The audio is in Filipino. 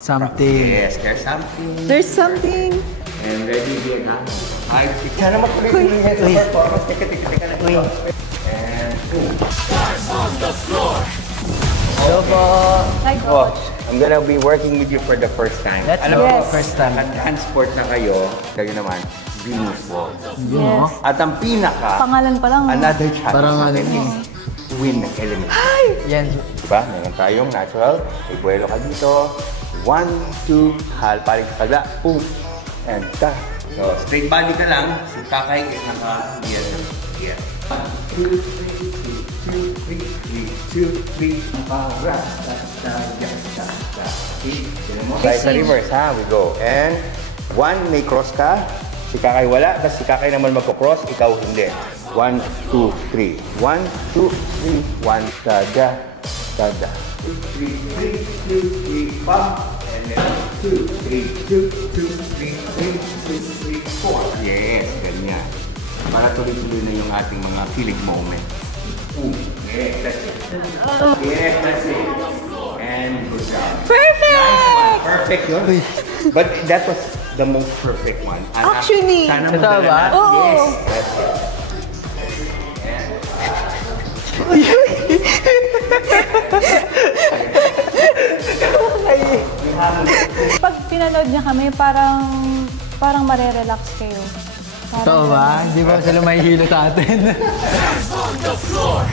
Something. Yes, there's something. There's something. And ready, dear ha? Ay, sana makulit-ulit sa performance. Teka na. Uy. And boom. Stars on the floor. Hello po. Hi, Oh, Coach. I'm gonna be working with you for the first time. That's Alam mo, first time. Hand sport na kayo naman, Venus Ball. Yes. At ang pinaka, Pangalan pa lang. another chance Parang natin ano is to win ng element. Yan. Diba? Meron tayong natural. Ibuelo ka dito. 1, 2, paling sagla. Boom. And ta. So, straight body ka lang. Si Kakay is naka-gear. Gear. 1, 2, 3, 2, 3, 3, 2, 3. Para. Try sa reverse, ha? We go. And 1, may cross ka. Si Kakay wala. Tapos si Kakay naman magko-cross. Ikaw hindi. 1, 2, 3. 1, 2, 3. 1, tada. Tada. 3, 2, 3, bump. And then 2, 3, 2, 2, 3, 3, 2, 3, 4. Yes, ganyan. Para tuloy-tuloy na yung ating mga kilig moment. Yes, that's it. Yes, that's it. And good job. Perfect! Nice one. Perfect yun. But that was the most perfect one. Actually. Sana Totoo madala ba? na. Oo. Yes, that's it. Pag pinanood niya kami, parang marerelax kayo. Totoo ba? Hindi ba sila mahihilo sa atin? On the floor.